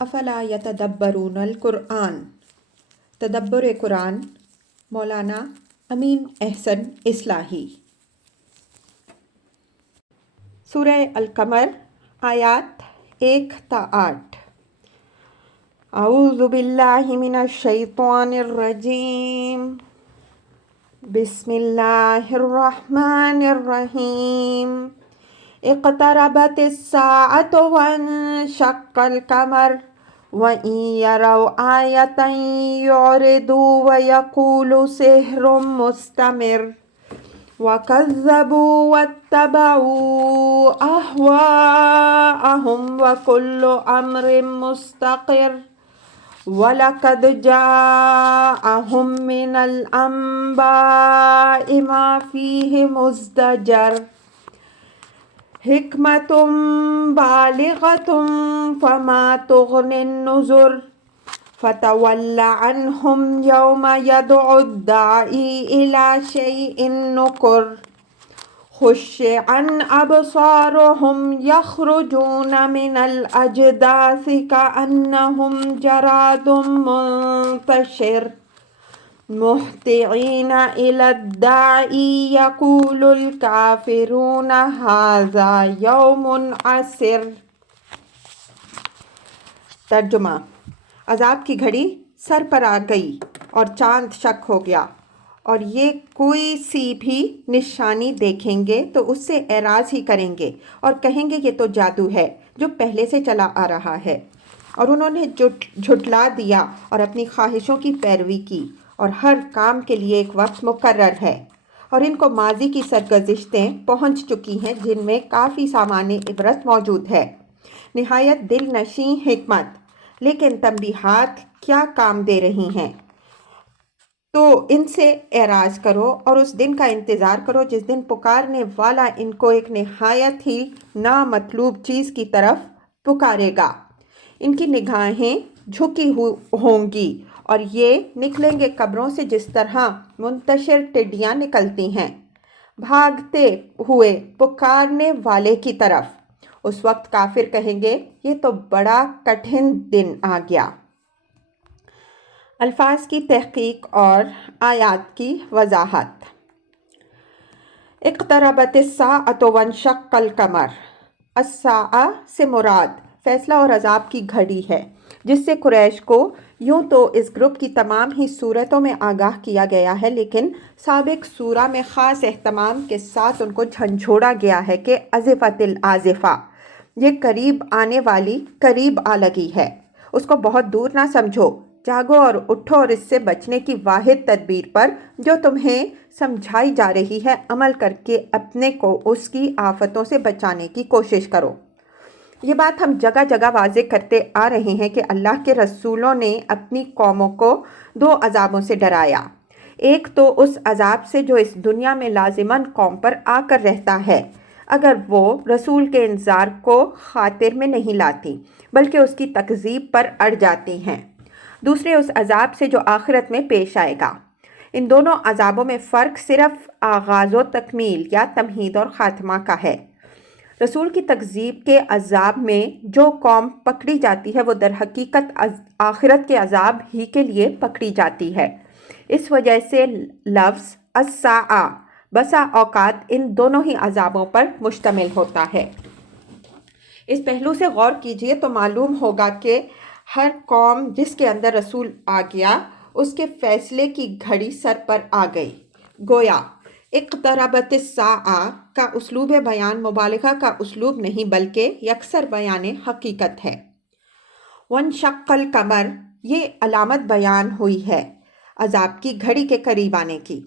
افلا یتدبرون القرآن، تدبر قرآن، مولانا امین احسن اصلاحی۔ سورہ القمر، آیات 1 تا 8۔ اعوذ باللہ من الشیطان الرجیم، بسم اللہ الرحمن الرحیم۔ اقتربت الساعة وانشق القمر وإن يروا آية يعرضوا ويقولوا سحر مستمر وكذبوا واتبعوا أهواءهم وكل أمر مستقر وَلَقَدْ جَاءَهُم مِّنَ الْأَنبَاءِ مَا فِيهِ مُزْدَجَرٌ حِكْمَةٌ بَالِغَةٌ فَمَا تُغْنِ النُّذُرُ فَتَوَلَّ عَنْهُمْ يَوْمَ يَدْعُ الدَّاعِي إِلَىٰ شَيْءٍ نُّكُرٍ خُشِّعًا أَبْصَارُهُمْ يَخْرُجُونَ مِنَ الْأَجْدَاثِ كَأَنَّهُمْ جَرَادٌ مُّنتَشِرٌ مُهْطِعِينَ إِلَى الدَّاعِي يَقُولُ الْكَافِرُونَ هَٰذَا يَوْمٌ عَسِرٌ۔ ترجمہ: عذاب کی گھڑی سر پر آ گئی اور چاند شک ہو گیا، اور یہ کوئی سی بھی نشانی دیکھیں گے تو اس سے اعراض ہی کریں گے اور کہیں گے یہ تو جادو ہے جو پہلے سے چلا آ رہا ہے، اور انہوں نے جھٹلا دیا اور اپنی خواہشوں کی پیروی کی، اور ہر کام کے لیے ایک وقت مقرر ہے، اور ان کو ماضی کی سرگزشتیں پہنچ چکی ہیں جن میں کافی سامان عبرت موجود ہے، نہایت دل نشیں حکمت، لیکن تنبیہات کیا کام دے رہی ہیں؟ تو ان سے اعراض کرو اور اس دن کا انتظار کرو جس دن پکارنے والا ان کو ایک نہایت ہی نامطلوب چیز کی طرف پکارے گا۔ ان کی نگاہیں جھکی ہوں گی اور یہ نکلیں گے قبروں سے جس طرح منتشر ٹڈیاں نکلتی ہیں، بھاگتے ہوئے پکارنے والے کی طرف۔ اس وقت کافر کہیں گے یہ تو بڑا کٹھن دن آ گیا۔ الفاظ کی تحقیق اور آیات کی وضاحت۔ اقتربت الساعة وانشق القمر۔ الساعہ سے مراد فیصلہ اور عذاب کی گھڑی ہے، جس سے قریش کو یوں تو اس گروپ کی تمام ہی صورتوں میں آگاہ کیا گیا ہے، لیکن سابق سورہ میں خاص اہتمام کے ساتھ ان کو جھنجھوڑا گیا ہے کہ ازفت الازفہ، یہ قریب آنے والی قریب آ لگی ہے، اس کو بہت دور نہ سمجھو، جاگو اور اٹھو اور اس سے بچنے کی واحد تدبیر پر جو تمہیں سمجھائی جا رہی ہے عمل کر کے اپنے کو اس کی آفتوں سے بچانے کی کوشش کرو۔ یہ بات ہم جگہ جگہ واضح کرتے آ رہے ہیں کہ اللہ کے رسولوں نے اپنی قوموں کو دو عذابوں سے ڈرایا، ایک تو اس عذاب سے جو اس دنیا میں لازماً قوم پر آ کر رہتا ہے اگر وہ رسول کے انذار کو خاطر میں نہیں لاتی بلکہ اس کی تکذیب پر اڑ جاتی ہیں، دوسرے اس عذاب سے جو آخرت میں پیش آئے گا۔ ان دونوں عذابوں میں فرق صرف آغاز و تکمیل یا تمہید اور خاتمہ کا ہے۔ رسول کی تکذیب کے عذاب میں جو قوم پکڑی جاتی ہے وہ در حقیقت آخرت کے عذاب ہی کے لیے پکڑی جاتی ہے، اس وجہ سے لفظ الساعہ بسا اوقات ان دونوں ہی عذابوں پر مشتمل ہوتا ہے۔ اس پہلو سے غور کیجئے تو معلوم ہوگا کہ ہر قوم جس کے اندر رسول آ گیا اس کے فیصلے کی گھڑی سر پر آ گئی۔ گویا اقتربت الساعہ کا اسلوب بیان مبالغہ کا اسلوب نہیں بلکہ یکسر بیان حقیقت ہے۔ وانشق القمر، یہ علامت بیان ہوئی ہے عذاب کی گھڑی کے قریب آنے کی۔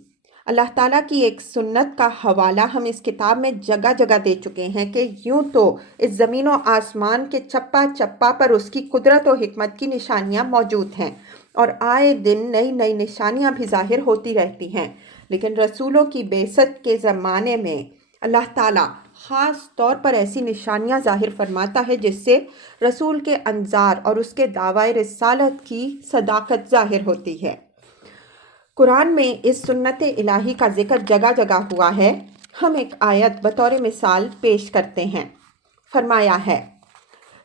اللہ تعالیٰ کی ایک سنت کا حوالہ ہم اس کتاب میں جگہ جگہ دے چکے ہیں کہ یوں تو اس زمین و آسمان کے چپا چپا پر اس کی قدرت و حکمت کی نشانیاں موجود ہیں، اور آئے دن نئی نئی نشانیاں بھی ظاہر ہوتی رہتی ہیں، لیکن رسولوں کی بعثت کے زمانے میں اللہ تعالیٰ خاص طور پر ایسی نشانیاں ظاہر فرماتا ہے جس سے رسول کے انذار اور اس کے دعوی رسالت کی صداقت ظاہر ہوتی ہے۔ قرآن میں اس سنت الہی کا ذکر جگہ جگہ ہوا ہے۔ ہم ایک آیت بطور مثال پیش کرتے ہیں۔ فرمایا ہے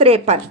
53।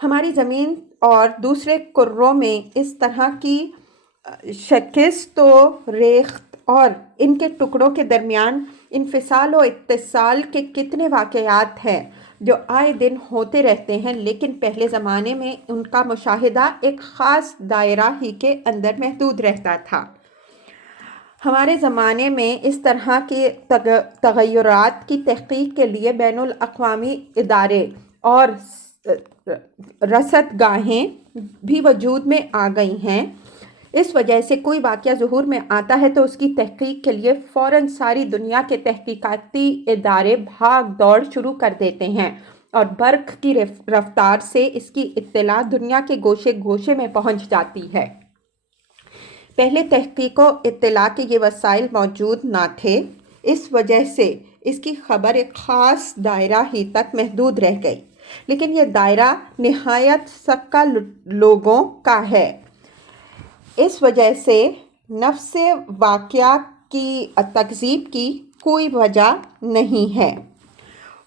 ہماری زمین اور دوسرے کروں میں اس طرح کی شکست و ریخت اور ان کے ٹکڑوں کے درمیان انفصال و اتصال کے کتنے واقعات ہیں جو آئے دن ہوتے رہتے ہیں، لیکن پہلے زمانے میں ان کا مشاہدہ ایک خاص دائرہ ہی کے اندر محدود رہتا تھا۔ ہمارے زمانے میں اس طرح کے تغیرات کی تحقیق کے لیے بین الاقوامی ادارے اور رصد گاہیں بھی وجود میں آ گئی ہیں۔ اس وجہ سے کوئی واقعہ ظہور میں آتا ہے تو اس کی تحقیق کے لیے فوراً ساری دنیا کے تحقیقاتی ادارے بھاگ دوڑ شروع کر دیتے ہیں اور برق کی رفتار سے اس کی اطلاع دنیا کے گوشے گوشے میں پہنچ جاتی ہے۔ پہلے تحقیق و اطلاع کے یہ وسائل موجود نہ تھے، اس وجہ سے اس کی خبر ایک خاص دائرہ ہی تک محدود رہ گئی، لیکن یہ دائرہ نہایت سکہ لوگوں کا ہے۔ اس وجہ سے نفس واقعہ کی تکذیب کی کوئی وجہ نہیں ہے۔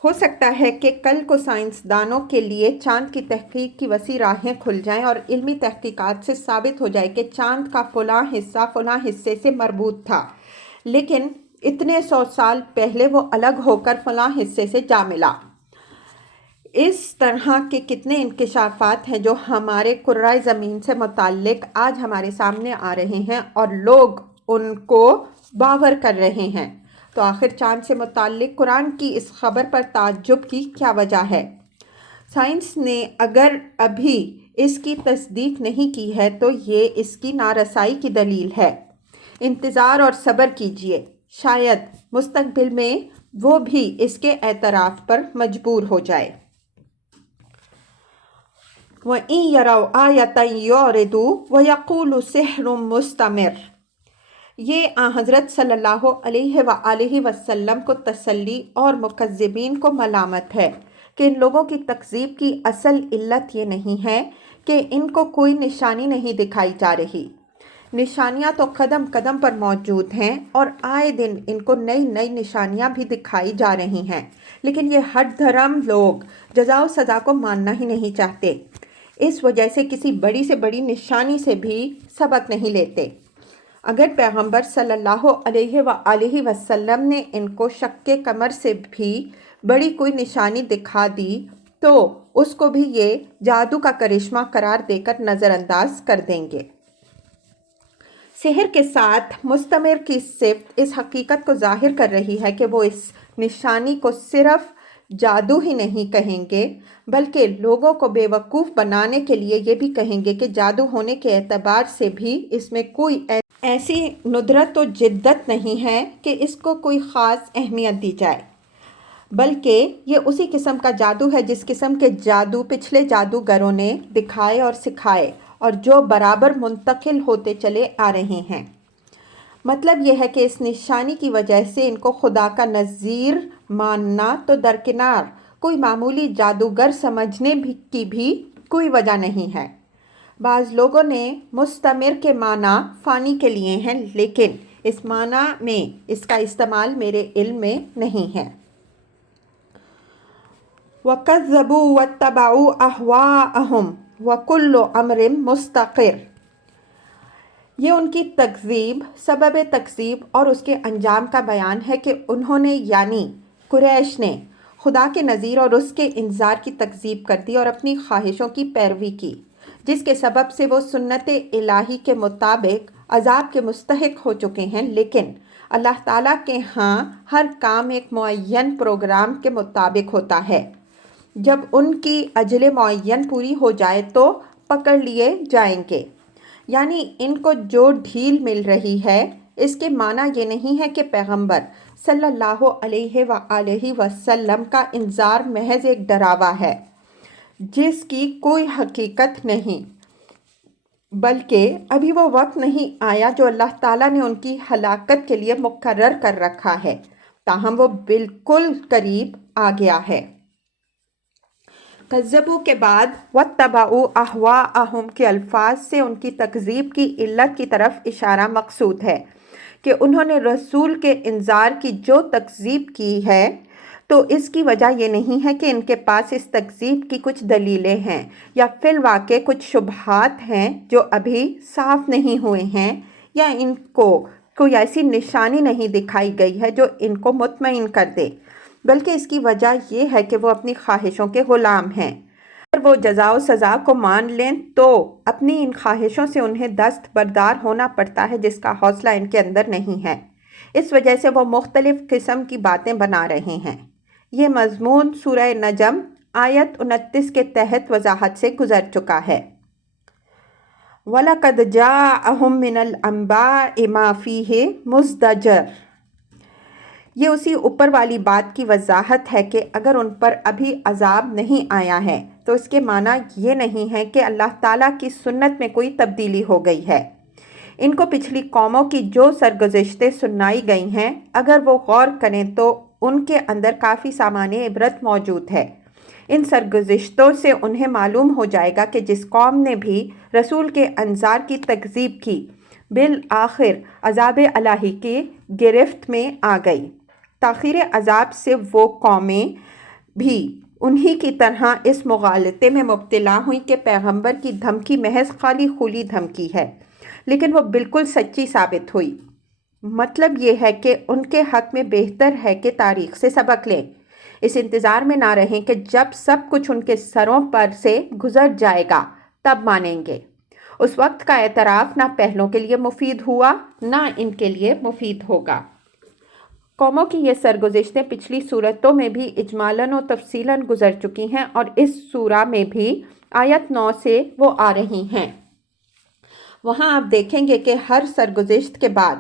ہو سکتا ہے کہ کل کو سائنسدانوں کے لیے چاند کی تحقیق کی وسیع راہیں کھل جائیں اور علمی تحقیقات سے ثابت ہو جائے کہ چاند کا فلاں حصہ فلاں حصے سے مربوط تھا، لیکن اتنے 100 سال پہلے وہ الگ ہو کر فلاں حصے سے جا ملا۔ اس طرح کے کتنے انکشافات ہیں جو ہمارے کرۂ زمین سے متعلق آج ہمارے سامنے آ رہے ہیں اور لوگ ان کو باور کر رہے ہیں۔ تو آخر چاند سے متعلق قرآن کی اس خبر پر تعجب کی کیا وجہ ہے؟ سائنس نے اگر ابھی اس کی تصدیق نہیں کی ہے تو یہ اس کی نارسائی کی دلیل ہے۔ انتظار اور صبر کیجیے، شاید مستقبل میں وہ بھی اس کے اعتراف پر مجبور ہو جائے۔ وَإِن يَرَوْا آیَةً يُعْرِضُوا وَيَقُولُوا سِحْرٌ مُسْتَمِرٌ۔ یہ حضرت صلی اللہ علیہ وآلہ وسلم کو تسلی اور مکذبین کو ملامت ہے کہ ان لوگوں کی تکذیب کی اصل علت یہ نہیں ہے کہ ان کو کوئی نشانی نہیں دکھائی جا رہی۔ نشانیاں تو قدم قدم پر موجود ہیں اور آئے دن ان کو نئی نئی نشانیاں بھی دکھائی جا رہی ہیں، لیکن یہ ہٹ دھرم لوگ جزا و سزا کو ماننا ہی نہیں چاہتے، اس وجہ سے کسی بڑی سے بڑی نشانی سے بھی سبق نہیں لیتے۔ اگر پیغمبر صلی اللہ علیہ وآلہ وسلم نے ان کو شق قمر سے بھی بڑی کوئی نشانی دکھا دی تو اس کو بھی یہ جادو کا کرشمہ قرار دے کر نظر انداز کر دیں گے۔ سحر کے ساتھ مستمر کی صفت اس حقیقت کو ظاہر کر رہی ہے کہ وہ اس نشانی کو صرف جادو ہی نہیں کہیں گے بلکہ لوگوں کو بے وقوف بنانے کے لیے یہ بھی کہیں گے کہ جادو ہونے کے اعتبار سے بھی اس میں کوئی ایسی ندرت و جدت نہیں ہے کہ اس کو کوئی خاص اہمیت دی جائے، بلکہ یہ اسی قسم کا جادو ہے جس قسم کے جادو پچھلے جادوگروں نے دکھائے اور سکھائے اور جو برابر منتقل ہوتے چلے آ رہے ہیں۔ مطلب یہ ہے کہ اس نشانی کی وجہ سے ان کو خدا کا نظیر ماننا تو درکنار کوئی معمولی جادوگر سمجھنے کی بھی کوئی وجہ نہیں ہے۔ بعض لوگوں نے مستمر کے معنی فانی کے لیے ہیں، لیکن اس معنی میں اس کا استعمال میرے علم میں نہیں ہے۔ وَكَذَّبُوا وَاتَّبَعُوا أَهْوَاءَهُمْ وَكُلُّ أَمْرٍ مُسْتَقِرٌ۔ یہ ان کی تکذیب، سبب تکذیب اور اس کے انجام کا بیان ہے کہ انہوں نے یعنی قریش نے خدا کے نذیر اور اس کے انذار کی تکذیب کر دی اور اپنی خواہشوں کی پیروی کی، جس کے سبب سے وہ سنت الہی کے مطابق عذاب کے مستحق ہو چکے ہیں، لیکن اللہ تعالیٰ کے ہاں ہر کام ایک معین پروگرام کے مطابق ہوتا ہے۔ جب ان کی اجل معین پوری ہو جائے تو پکڑ لیے جائیں گے۔ یعنی ان کو جو ڈھیل مل رہی ہے اس کے معنی یہ نہیں ہے کہ پیغمبر صلی اللہ علیہ وآلہ وسلم کا انذار محض ایک ڈراوا ہے جس کی کوئی حقیقت نہیں، بلکہ ابھی وہ وقت نہیں آیا جو اللہ تعالیٰ نے ان کی ہلاکت کے لیے مقرر کر رکھا ہے، تاہم وہ بالکل قریب آ گیا ہے۔ کذبوا کے بعد واتبعوا اہواءہم کے الفاظ سے ان کی تکذیب کی علت کی طرف اشارہ مقصود ہے کہ انہوں نے رسول کے انذار کی جو تکذیب کی ہے تو اس کی وجہ یہ نہیں ہے کہ ان کے پاس اس تکذیب کی کچھ دلیلیں ہیں یا فی الواقع کچھ شبہات ہیں جو ابھی صاف نہیں ہوئے ہیں، یا ان کو کوئی ایسی نشانی نہیں دکھائی گئی ہے جو ان کو مطمئن کر دے، بلکہ اس کی وجہ یہ ہے کہ وہ اپنی خواہشوں کے غلام ہیں۔ اگر وہ جزا و سزا کو مان لیں تو اپنی ان خواہشوں سے انہیں دست بردار ہونا پڑتا ہے، جس کا حوصلہ ان کے اندر نہیں ہے۔ اس وجہ سے وہ مختلف قسم کی باتیں بنا رہے ہیں۔ یہ مضمون سورہ نجم آیت 29 کے تحت وضاحت سے گزر چکا ہے۔ وَلَقَدْ جَاءَهُم مِّنَ الْأَنبَاءِ مَا فِيهِ مُزْدَجَرٌ۔ یہ اسی اوپر والی بات کی وضاحت ہے کہ اگر ان پر ابھی عذاب نہیں آیا ہے تو اس کے معنی یہ نہیں ہے کہ اللہ تعالیٰ کی سنت میں کوئی تبدیلی ہو گئی ہے۔ ان کو پچھلی قوموں کی جو سرگزشتیں سنائی گئی ہیں، اگر وہ غور کریں تو ان کے اندر کافی سامان عبرت موجود ہے۔ ان سرگزشتوں سے انہیں معلوم ہو جائے گا کہ جس قوم نے بھی رسول کے انذار کی تکذیب کی، بالآخر عذاب الہی کی گرفت میں آ گئی۔ تاخیر عذاب سے وہ قومیں بھی انہی کی طرح اس مغالطے میں مبتلا ہوئیں کہ پیغمبر کی دھمکی محض خالی خولی دھمکی ہے، لیکن وہ بالکل سچی ثابت ہوئی۔ مطلب یہ ہے کہ ان کے حق میں بہتر ہے کہ تاریخ سے سبق لیں، اس انتظار میں نہ رہیں کہ جب سب کچھ ان کے سروں پر سے گزر جائے گا تب مانیں گے۔ اس وقت کا اعتراف نہ پہلوں کے لیے مفید ہوا نہ ان کے لیے مفید ہوگا۔ قوموں کی یہ سرگزشتیں پچھلی صورتوں میں بھی اجمالاً و تفصیلاً گزر چکی ہیں، اور اس سورہ میں بھی آیت 9 سے وہ آ رہی ہیں۔ وہاں آپ دیکھیں گے کہ ہر سرگزشت کے بعد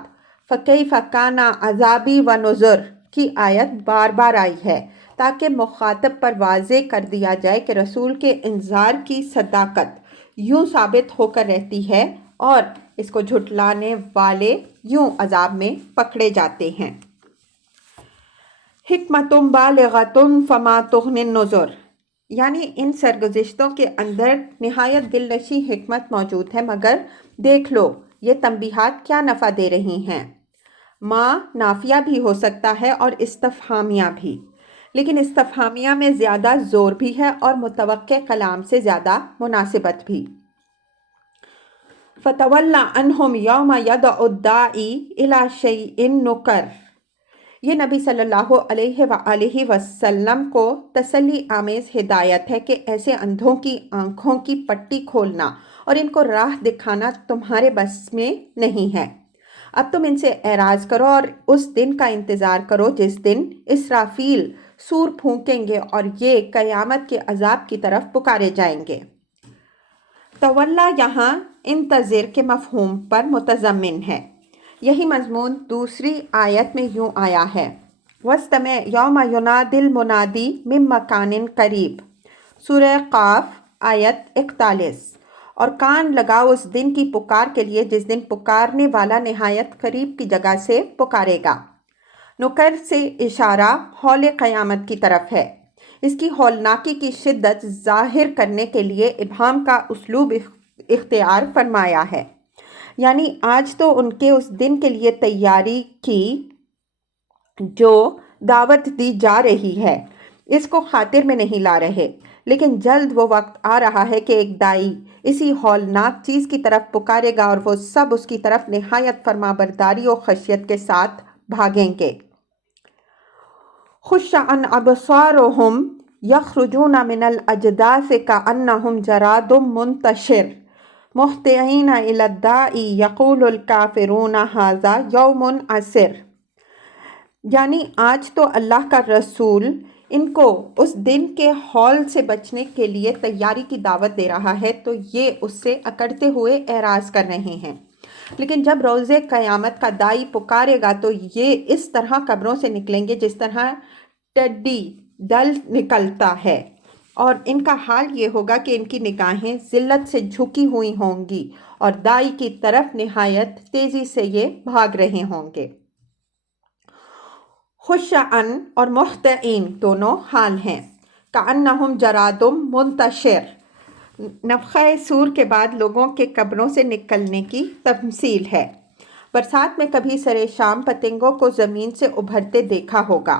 فَكَيْفَ كَانَ عَذَابِي وَنُذُرِ کی آیت بار بار آئی ہے، تاکہ مخاطب پر واضح کر دیا جائے کہ رسول کے انذار کی صداقت یوں ثابت ہو کر رہتی ہے اور اس کو جھٹلانے والے یوں عذاب میں پکڑے جاتے ہیں۔ حکمتٌ بالغۃ فما تغنی النذر، یعنی ان سرگزشتوں کے اندر نہایت دل نشیں حکمت موجود ہے، مگر دیکھ لو یہ تنبیہات کیا نفع دے رہی ہیں۔ ماں نافیہ بھی ہو سکتا ہے اور استفہامیہ بھی، لیکن استفہامیہ میں زیادہ زور بھی ہے اور متوقع کلام سے زیادہ مناسبت بھی۔ فَتَوَلَّ عَنْهُمْ يَوْمَ يَدْعُ الدَّاعِي إِلَىٰ شَيْءٍ نُكَرٍ، یہ نبی صلی اللہ علیہ وآلہ وسلم کو تسلی آمیز ہدایت ہے کہ ایسے اندھوں کی آنکھوں کی پٹی کھولنا اور ان کو راہ دکھانا تمہارے بس میں نہیں ہے۔ اب تم ان سے اعراض کرو اور اس دن کا انتظار کرو جس دن اسرافیل سور پھونکیں گے اور یہ قیامت کے عذاب کی طرف پکارے جائیں گے۔ تولا یہاں انتظر کے مفہوم پر متضمن ہے۔ یہی مضمون دوسری آیت میں یوں آیا ہے، وَاسْتَمِعْ يَوْمَ يُنَادِ الْمُنَادِ مِن مَّكَانٍ قَرِيبٍ، سورہ قاف آیت 41، اور کان لگاؤ اس دن کی پکار کے لیے جس دن پکارنے والا نہایت قریب کی جگہ سے پکارے گا۔ نکر سے اشارہ ہول قیامت کی طرف ہے۔ اس کی ہولناکی کی شدت ظاہر کرنے کے لیے ابہام کا اسلوب اختیار فرمایا ہے، یعنی آج تو ان کے اس دن کے لیے تیاری کی جو دعوت دی جا رہی ہے اس کو خاطر میں نہیں لا رہے، لیکن جلد وہ وقت آ رہا ہے کہ ایک دائی اسی ہولناک چیز کی طرف پکارے گا اور وہ سب اس کی طرف نہایت فرما برداری و خشیت کے ساتھ بھاگیں گے۔ خش عن ابصارهم یخرجون من الاجداث کأنهم جراد منتشر مہطعین الی الداعی یقول الکافرون ھذا یوم عسر، یعنی آج تو اللہ کا رسول ان کو اس دن کے ہول سے بچنے کے لیے تیاری کی دعوت دے رہا ہے، تو یہ اس سے اکڑتے ہوئے اعراض کر رہے ہیں، لیکن جب روز قیامت کا دائی پکارے گا تو یہ اس طرح قبروں سے نکلیں گے جس طرح ٹڈی دل نکلتا ہے، اور ان کا حال یہ ہوگا کہ ان کی نگاہیں ذلت سے جھکی ہوئی ہوں گی اور دائی کی طرف نہایت تیزی سے یہ بھاگ رہے ہوں گے۔ خش عن اور مہطعین دونوں حال ہیں۔ کأنہم جراد منتشر، نفخہ صور کے بعد لوگوں کے قبروں سے نکلنے کی تمثیل ہے۔ برسات میں کبھی سرے شام پتنگوں کو زمین سے ابھرتے دیکھا ہوگا،